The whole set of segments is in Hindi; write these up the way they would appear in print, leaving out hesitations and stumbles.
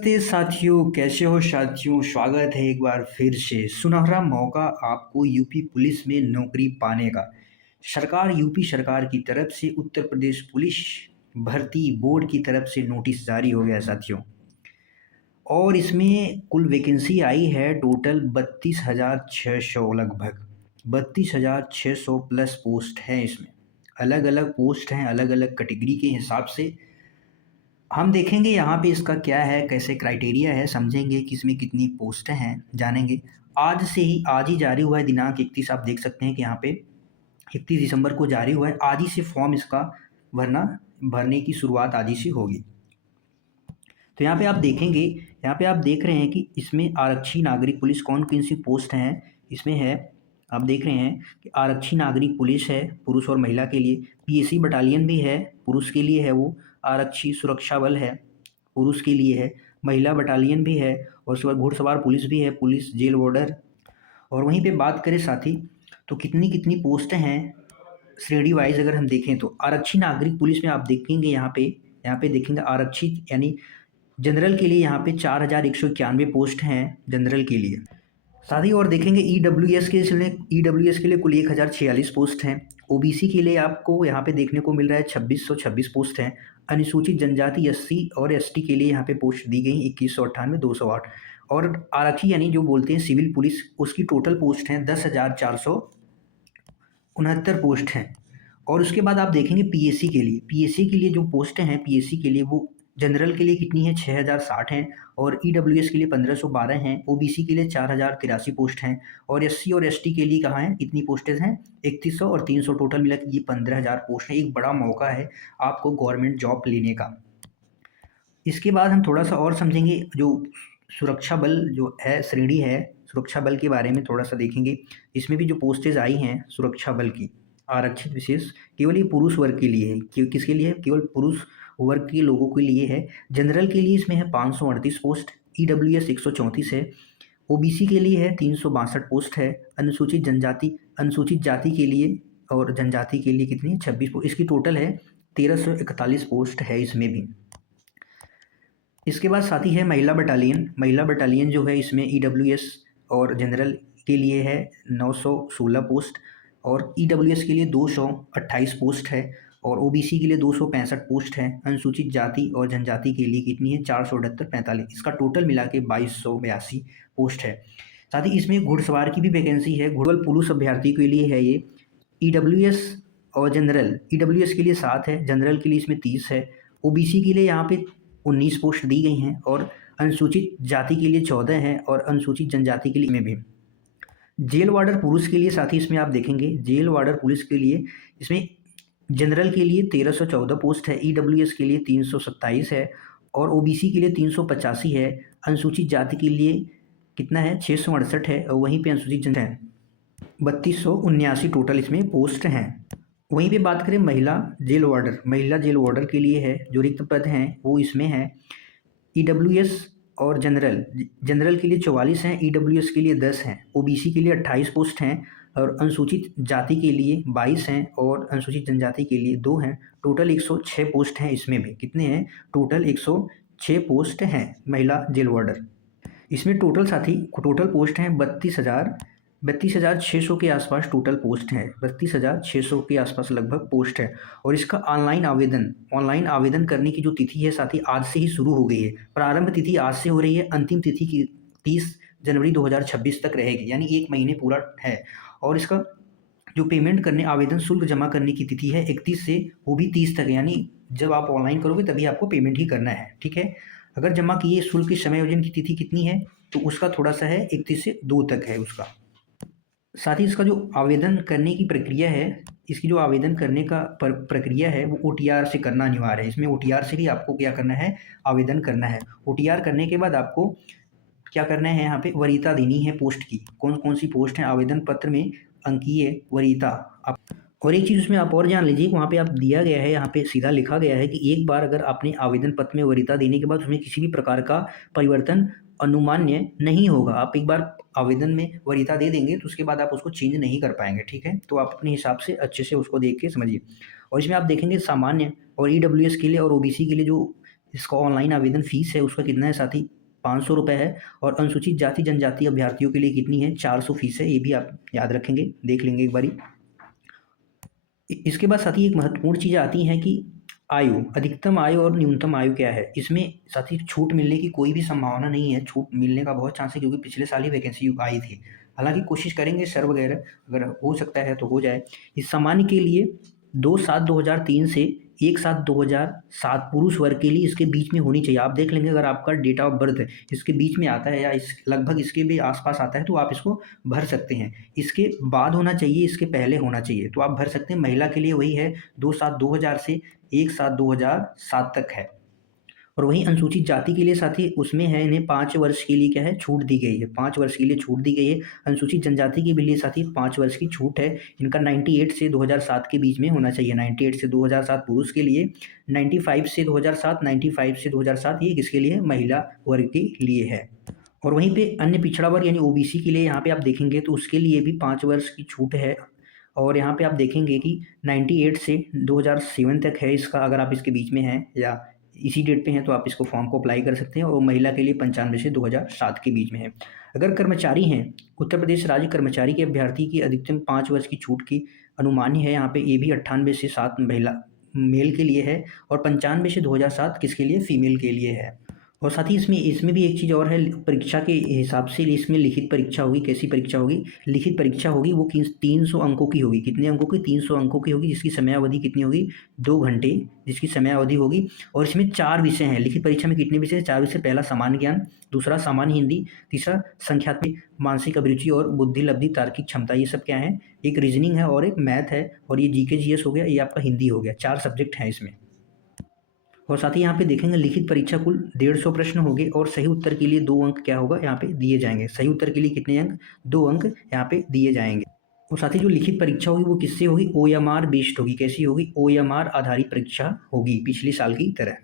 नमस्ते साथियों, कैसे हो साथियों? स्वागत है एक बार फिर से। सुनहरा मौका आपको यूपी पुलिस में नौकरी पाने का। यूपी सरकार की तरफ से उत्तर प्रदेश पुलिस भर्ती बोर्ड की तरफ से नोटिस जारी हो गया है साथियों। और इसमें कुल वैकेंसी आई है टोटल 32,600 लगभग। 32,600 प्लस पोस्ट हैं इसमें। अलग अलग पोस्ट हैं, अलग अलग कैटेगरी के हिसाब से। हम देखेंगे यहाँ पे इसका क्या है, कैसे क्राइटेरिया है, समझेंगे कि इसमें कितनी पोस्टें हैं, जानेंगे। आज ही जारी हुआ है दिनांक 31। आप देख सकते हैं कि यहाँ पे 31 दिसंबर को जारी हुआ है। आज ही से फॉर्म इसका भरना भरने की शुरुआत आज ही से होगी। तो यहाँ पे आप देखेंगे, यहाँ पे आप देख रहे हैं कि इसमें आरक्षी नागरिक पुलिस कौन कौन सी पोस्ट हैं इसमें है। आप देख रहे हैं कि आरक्षी नागरिक पुलिस है पुरुष और महिला के लिए। पीएसी बटालियन भी है, पुरुष के लिए है वो। आरक्षी सुरक्षा बल है, पुरुष के लिए है। महिला बटालियन भी है और उसके बाद घुड़सवार पुलिस भी है, पुलिस जेल वार्डर। और वहीं पे बात करें साथी, तो कितनी कितनी पोस्टें हैं श्रेणी वाइज अगर हम देखें तो आरक्षी नागरिक पुलिस में आप देखेंगे यहाँ पे देखेंगे आरक्षित यानी जनरल के लिए यहाँ पे 4,191 पोस्ट हैं जनरल के लिए। साथ ही और देखेंगे ईडब्ल्यूएस के लिए कुल 1,046 पोस्ट हैं। ओबीसी के लिए आपको यहाँ पे देखने को मिल रहा है 2,626 पोस्ट हैं। अनुसूचित जनजाति एससी और एसटी के लिए यहाँ पे पोस्ट दी गई 2,198, 208। और आरक्षी यानी जो बोलते हैं सिविल पुलिस, उसकी टोटल पोस्ट हैं 10,469 पोस्ट हैं। और उसके बाद आप देखेंगे पीएससी के लिए जो पोस्टें हैं पीएससी के लिए, वो जनरल के लिए कितनी है 6,060 हैं। और ईडब्ल्यूएस के लिए 1,512 हैं। ओबीसी के लिए 4,083 पोस्ट हैं। और एससी और एसटी के लिए कहाँ हैं, कितनी पोस्टेज हैं 3,100 और 300 टोटल मिला के ये 15,000 पोस्ट है। एक बड़ा मौका है आपको गवर्नमेंट जॉब लेने का। इसके बाद हम थोड़ा सा और समझेंगे जो सुरक्षा बल जो है श्रेणी है, सुरक्षा बल के बारे में थोड़ा सा देखेंगे। इसमें भी जो पोस्टेज आई हैं सुरक्षा बल की आरक्षित विशेष, केवल ये पुरुष वर्ग के लिए है। किसके लिए है? केवल पुरुष वर्ग के लोगों के लिए है। जनरल के लिए इसमें है 538 पोस्ट। ईडब्ल्यूएस 134 है। ओबीसी के लिए है 362 पोस्ट है। अनुसूचित जाति के लिए और जनजाति के लिए कितनी 26 पोस्ट, इसकी टोटल है 1,341 पोस्ट है इसमें भी। इसके बाद साथ ही है महिला बटालियन जो है इसमें ईडब्ल्यूएस और जनरल के लिए है 916 पोस्ट। और ईडब्ल्यूएस के लिए 228 पोस्ट है। और ओबीसी के लिए 265 पोस्ट है। अनुसूचित जाति और जनजाति के लिए कितनी है 478, 45, इसका टोटल मिला के 2,282 पोस्ट है। साथ ही इसमें घुड़सवार की भी वैकेंसी है, घुड़बल पुलिस अभ्यर्थी के लिए है ये। ईडब्ल्यूएस और जनरल, ईडब्ल्यूएस के लिए 7 है, जनरल के लिए इसमें 30 है। ओबीसी के लिए यहाँ पे 19 पोस्ट दी गई हैं। और अनुसूचित जाति के लिए 14 हैं और अनुसूचित जनजाति के लिए में भी। जेल वार्डर पुरुष के लिए साथ ही इसमें आप देखेंगे, जेल वार्डर पुलिस के लिए इसमें जनरल के लिए 1,314 पोस्ट है। ईडब्ल्यूएस के लिए 327 है। और ओबीसी के लिए 385 है। अनुसूचित जाति के लिए कितना है 668 है। और वहीं पे अनुसूचित जन है 3,279 टोटल इसमें पोस्ट हैं। वहीं पे बात करें महिला जेल वार्डर के लिए है जो रिक्त पद हैं वो इसमें है। ईडब्ल्यूएस और जनरल के लिए 44 हैं, ईडब्ल्यूएस के लिए 10 हैं। ओबीसी के लिए 28 पोस्ट हैं। और अनुसूचित जाति के लिए 22 हैं और अनुसूचित जनजाति के लिए 2 हैं। टोटल 106 पोस्ट हैं इसमें भी। कितने हैं? टोटल 106 पोस्ट हैं महिला जेल वार्डर। इसमें टोटल पोस्ट हैं 32,600 के आसपास टोटल पोस्ट है। 32,600 के आसपास लगभग पोस्ट है। और इसका ऑनलाइन आवेदन करने की जो तिथि है साथ ही आज से ही शुरू हो गई है। प्रारंभ तिथि आज से हो रही है, अंतिम तिथि की 30 जनवरी 2026 तक रहेगी, यानी 1 महीने पूरा है। और इसका जो पेमेंट करने आवेदन शुल्क जमा करने की तिथि है 31 से वो भी 30 तक है, यानी जब आप ऑनलाइन करोगे तभी आपको पेमेंट ही करना है, ठीक है। अगर जमा किए शुल्क की समायोजन की तिथि कितनी है तो उसका थोड़ा सा है 31 से 2 तक है उसका। साथ ही इसका जो आवेदन करने की प्रक्रिया है, इसकी जो आवेदन करने का प्रक्रिया है वो ओटीआर से करना अनिवार्य है। इसमें ओटीआर से भी आपको क्या करना है, आवेदन करना है। ओटीआर करने के बाद आपको क्या करना है, यहाँ पे वरीयता देनी है पोस्ट की, कौन कौन सी पोस्ट है आवेदन पत्र में, अंकीय वरीयता आप। और एक चीज़ उसमें आप और जान लीजिए, वहाँ पे आप दिया गया है, यहाँ पे सीधा लिखा गया है कि एक बार अगर आपने आवेदन पत्र में वरीयता देने के बाद उसमें किसी भी प्रकार का परिवर्तन अनुमान्य नहीं होगा। आप एक बार आवेदन में वरीयता दे देंगे तो उसके बाद आप उसको चेंज नहीं कर पाएंगे, ठीक है। तो आप अपने हिसाब से अच्छे से उसको देख के समझिए। और इसमें आप देखेंगे सामान्य और ईडब्ल्यूएस के लिए और ओबीसी के लिए जो इसका ऑनलाइन आवेदन फ़ीस है उसका कितना है साथी, 500 रुपये है। और अनुसूचित जाति जनजाति अभ्यर्थियों के लिए कितनी है, 400 फीस है। ये भी आप याद रखेंगे, देख लेंगे एक बारी। इसके बाद साथी एक महत्वपूर्ण चीज़ आती है कि आयु, अधिकतम आयु और न्यूनतम आयु क्या है। इसमें साथी छूट मिलने की कोई भी संभावना नहीं है, छूट मिलने का बहुत चांस है क्योंकि पिछले साल ही वैकेंसी आई थी। हालांकि कोशिश करेंगे सर वगैरह, अगर हो सकता है तो हो जाए। इस सामान्य के लिए 2/7/2003 से 1/7/2007 पुरुष वर्ग के लिए इसके बीच में होनी चाहिए। आप देख लेंगे अगर आपका डेट ऑफ बर्थ इसके बीच में आता है या इस लगभग इसके भी आसपास आता है तो आप इसको भर सकते हैं। इसके बाद होना चाहिए, इसके पहले होना चाहिए, तो आप भर सकते हैं। महिला के लिए वही है 2/7/2000 से 1/7/2007 तक है। और वहीं अनुसूचित जाति के लिए साथी उसमें है इन्हें 5 वर्ष के लिए क्या है, छूट दी गई है, 5 वर्ष के लिए छूट दी गई है। अनुसूचित जनजाति के भी लिए साथी 5 वर्ष की छूट है। इनका 98 से 2007 के बीच में होना चाहिए। 98 से 2007 पुरुष के लिए, 95 से 2007, 95 से 2007 ये किसके लिए, महिला वर्ग के लिए है। और वहीं पे अन्य पिछड़ा वर्ग यानी ओबीसी के लिए यहाँ पे आप देखेंगे तो उसके लिए भी 5 वर्ष की छूट है। और यहाँ पे आप देखेंगे कि 98 से 2007 तक है इसका, अगर आप इसके बीच में हैं या इसी डेट पे हैं तो आप इसको फॉर्म को अप्लाई कर सकते हैं। और महिला के लिए 95 से 2007 के बीच में है। अगर कर्मचारी हैं, उत्तर प्रदेश राज्य कर्मचारी के अभ्यर्थी की अधिकतम 5 वर्ष की छूट की अनुमान्य है। यहाँ पे ये भी 98 से 7 महिला मेल के लिए है और 95 से 2007 किसके लिए, फीमेल के लिए है। और साथ ही इसमें भी एक चीज़ और है, परीक्षा के हिसाब से इसमें लिखित परीक्षा होगी। कैसी परीक्षा होगी, लिखित परीक्षा होगी, वो 300 अंकों की होगी। कितने अंकों की, 300 अंकों की होगी, जिसकी समयावधि कितनी होगी, 2 घंटे जिसकी समयावधि होगी। और इसमें 4 विषय हैं। लिखित परीक्षा में कितने विषय हैं, 4 विषय। पहला सामान्य ज्ञान, दूसरा सामान्य हिंदी, तीसरा संख्यात्मक, मानसिक अभिरुचि और बुद्धि लब्धि तार्किक क्षमता, ये सब क्या है, एक रीजनिंग है और एक मैथ है। और ये जीके जीएस हो गया, ये आपका हिंदी हो गया। 4 सब्जेक्ट हैं इसमें। और साथ ही यहाँ पे देखेंगे लिखित परीक्षा कुल 150 प्रश्न होंगे और सही उत्तर के लिए 2 अंक क्या होगा, यहाँ पे दिए जाएंगे। सही उत्तर के लिए कितने अंक, 2 अंक यहाँ पे दिए जाएंगे। और साथ ही जो लिखित परीक्षा होगी वो किससे होगी, OMR बेस्ड होगी। कैसी होगी, OMR आधारित परीक्षा होगी, पिछले साल की तरह।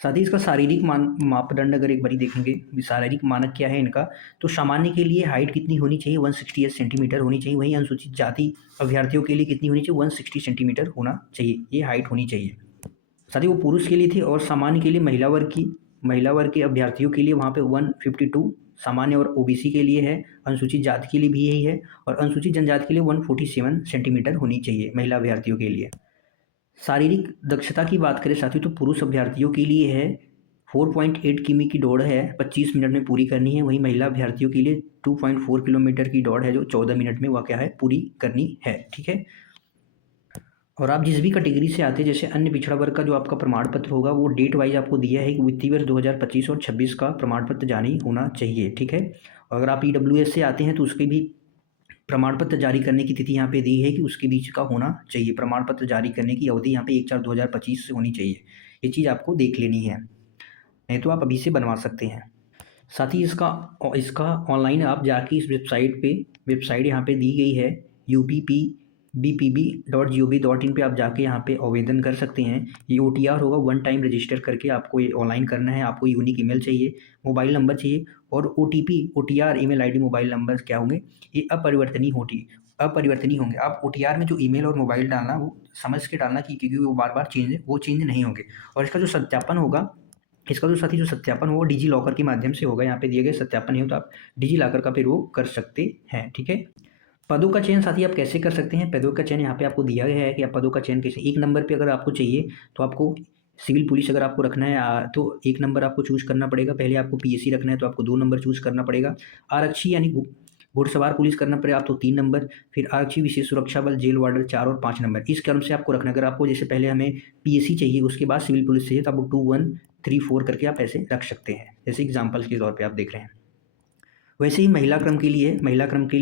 साथ ही इसका शारीरिक मापदंड अगर एक बारी देखेंगे, शारीरिक मानक क्या है इनका, तो सामान्य के लिए हाइट कितनी होनी चाहिए, 168 सेंटीमीटर होनी चाहिए। वहीं अनुसूचित जाति अभ्यर्थियों के लिए कितनी होनी चाहिए, 160 सेंटीमीटर होना चाहिए, ये हाइट होनी चाहिए। साथ ही वो पुरुष के लिए थी। और सामान्य के लिए महिला वर्ग के अभ्यर्थियों के लिए वहाँ पे 152 सामान्य और ओबीसी के लिए है। अनुसूचित जाति के लिए भी यही है। और अनुसूचित जनजाति के लिए 147 सेंटीमीटर होनी चाहिए महिला अभ्यर्थियों के लिए। शारीरिक दक्षता की बात करें साथियों तो पुरुष अभ्यर्थियों के लिए है 4.8 किमी की दौड़ है, 25 मिनट में पूरी करनी है। वहीं महिला अभ्यर्थियों के लिए 2.4 किलोमीटर की दौड़ है जो 14 मिनट में वह क्या है, पूरी करनी है। ठीक है। और आप जिस भी कैटेगरी से आते हैं, जैसे अन्य पिछड़ा वर्ग का जो आपका प्रमाण पत्र होगा वो डेट वाइज आपको दिया है कि वित्तीय वर्ष 2025 और 26 का प्रमाण पत्र जारी होना चाहिए। ठीक है। और अगर आप EWS से आते हैं तो उसके भी प्रमाण पत्र जारी करने की तिथि यहाँ पे दी है कि उसके बीच का होना चाहिए। प्रमाण पत्र जारी करने की अवधि यहाँ पे 1/4/2025 से होनी चाहिए। ये चीज़ आपको देख लेनी है, नहीं तो आप अभी से बनवा सकते हैं। साथ ही इसका ऑनलाइन आप जाके इस वेबसाइट यहाँ पे दी गई है uppbpb.gov.in पे आप जाके यहाँ पे आवेदन कर सकते हैं। ये OTR होगा, 1 टाइम रजिस्टर करके आपको ये ऑनलाइन करना है। आपको यूनिक ईमेल चाहिए, मोबाइल नंबर चाहिए और OTR email ID mobile number क्या होंगे, ये अपरिवर्तनीय होंगे। आप OTR में जो ईमेल और मोबाइल डालना वो समझ के डालना क्योंकि वो बार बार चेंज नहीं होंगे। और इसका जो सत्यापन होगा डिजी लॉकर के माध्यम से होगा। यहाँ पे दिए गए सत्यापन नहीं हो तो आप डिजी लॉकर का फिर वो कर सकते हैं। ठीक है। पदों का चयन साथी आप कैसे कर सकते हैं, पदों का चयन यहाँ पे आपको दिया गया है कि आप पदों का चयन कैसे। 1 नंबर पे अगर आपको चाहिए तो आपको सिविल पुलिस अगर आपको रखना है तो 1 नंबर आपको चूज करना पड़ेगा। पहले आपको PSC रखना है तो आपको 2 नंबर चूज करना पड़ेगा। आरक्षी यानी घुड़सवार पुलिस करना पड़ेगा आपको 3 नंबर। फिर आरक्षी विशेष सुरक्षा बल जेल वार्डर 4 और 5 नंबर। इस क्रम से आपको रखना। अगर आपको जैसे पहले हमें PSC चाहिए उसके बाद सिविल पुलिस चाहिए तो आपको 2, 1, 3, 4 करके आप ऐसे रख सकते हैं, जैसे एग्जाम्पल के तौर पर आप देख रहे हैं। वैसे ही महिला क्रम के लिए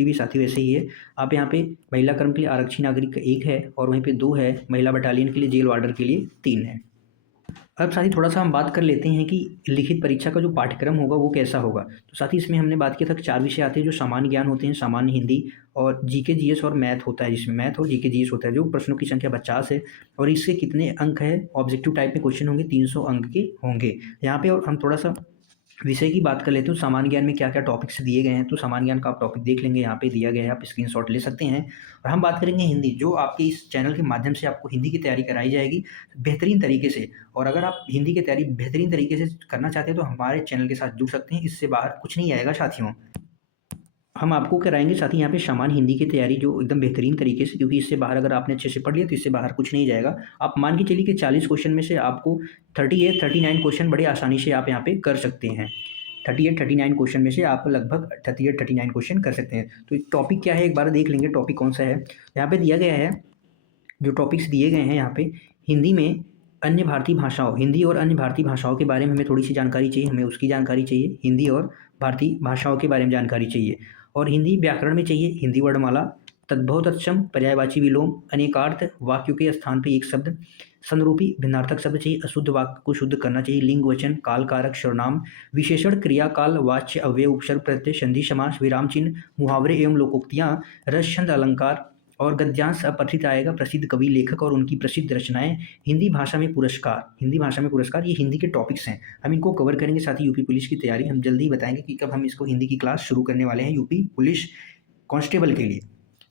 भी साथी वैसे ही है। आप यहाँ पे महिला क्रम के लिए आरक्षी नागरिक 1 है और वहीं पे 2 है। महिला बटालियन के लिए जेल वार्डर के लिए 3 है। अब साथी थोड़ा सा हम बात कर लेते हैं कि लिखित परीक्षा का जो पाठ्यक्रम होगा वो कैसा होगा। तो साथी इसमें हमने बात किया था कि 4 विषय आते हैं जो सामान्य ज्ञान होते हैं, सामान्य हिंदी और GK GS और मैथ होता है, जिसमें मैथ और GK GS होता है। जो प्रश्नों की संख्या 50 है और इसके कितने अंक है, ऑब्जेक्टिव टाइप में क्वेश्चन होंगे, 300 अंक के होंगे यहाँ पे। और हम थोड़ा सा विषय की बात कर लेते हैं तो सामान्य ज्ञान में क्या-क्या टॉपिक्स दिए गए हैं, तो सामान्य ज्ञान का आप टॉपिक देख लेंगे, यहाँ पे दिया गया है, आप स्क्रीनशॉट ले सकते हैं। और हम बात करेंगे हिंदी, जो आपके इस चैनल के माध्यम से आपको हिंदी की तैयारी कराई जाएगी बेहतरीन तरीके से। और अगर आप हिंदी की तैयारी बेहतरीन तरीके से करना चाहते हैं, तो हमारे चैनल के साथ जुड़ सकते हैं, इससे बाहर कुछ नहीं आएगा साथियों। हम आपको कराएँगे साथ ही यहाँ पे सामान्य हिंदी की तैयारी जो एकदम बेहतरीन तरीके से, क्योंकि इससे बाहर अगर आपने अच्छे से पढ़ लिया तो इससे बाहर कुछ नहीं जाएगा। आप मान के चलिए कि 40 क्वेश्चन में से आपको 38 39 क्वेश्चन बड़े आसानी से आप यहाँ पे कर सकते हैं। 38 39 क्वेश्चन में से आप लगभग 38 39 क्वेश्चन कर सकते हैं। तो टॉपिक क्या है एक बार देख लेंगे, टॉपिक कौन-सा है। यहाँ पे दिया गया है, जो टॉपिक्स दिए गए हैं यहाँ पे, हिंदी में अन्य भारतीय भाषाओं, हिंदी और अन्य भारतीय भाषाओं के बारे में हमें थोड़ी-सी जानकारी चाहिए, हमें उसकी जानकारी चाहिए। हिंदी और भारतीय भाषाओं के बारे में जानकारी चाहिए। और हिंदी व्याकरण में चाहिए हिंदी वर्णमाला, तद्भव तत्सम, पर्यायवाची विलोम, अनेकार्थ, वाक्यों के स्थान पे एक शब्द, समरूपी भिन्नार्थक शब्द चाहिए, अशुद्ध वाक्य को शुद्ध करना चाहिए, लिंग वचन, काल कारक सर्वनाम, विशेषण, क्रिया काल, वाच्य, अव्यय, उपसर्ग, प्रत्यय, संधि, समास, विराम चिन्ह, मुहावरे एवं लोकोक्तियाँ, रस, छंद, अलंकार और गद्यांश अपठित आएगा, प्रसिद्ध कवि लेखक और उनकी प्रसिद्ध रचनाएँ, हिंदी भाषा में पुरस्कार, हिंदी भाषा में पुरस्कार, ये हिंदी के टॉपिक्स हैं। हम इनको कवर करेंगे, साथ ही यूपी पुलिस की तैयारी हम जल्दी ही बताएँगे कि कब हम इसको हिंदी की क्लास शुरू करने वाले हैं यूपी पुलिस कांस्टेबल के लिए।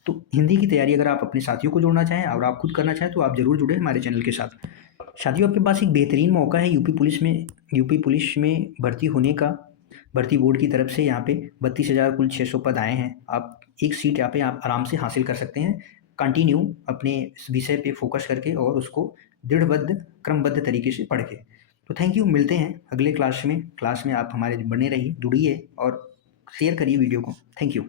तो हिंदी की तैयारी अगर आप अपने साथियों को जोड़ना चाहें और आप खुद करना चाहें तो आप ज़रूर जुड़ें हमारे चैनल के साथ। साथियों, आपके पास एक बेहतरीन मौका है यूपी पुलिस में भर्ती होने का। भर्ती बोर्ड की तरफ से यहाँ पे 32,000 कुल 600 पद आए हैं। आप एक सीट यहाँ पे आप आराम से हासिल कर सकते हैं। कंटिन्यू अपने इस विषय पे फ़ोकस करके और उसको दृढ़बद्ध, क्रमबद्ध तरीके से पढ़ के। तो थैंक यू, मिलते हैं अगले क्लास में। क्लास में आप हमारे बने रहिए, जुड़िए और शेयर करिए वीडियो को। Thank you.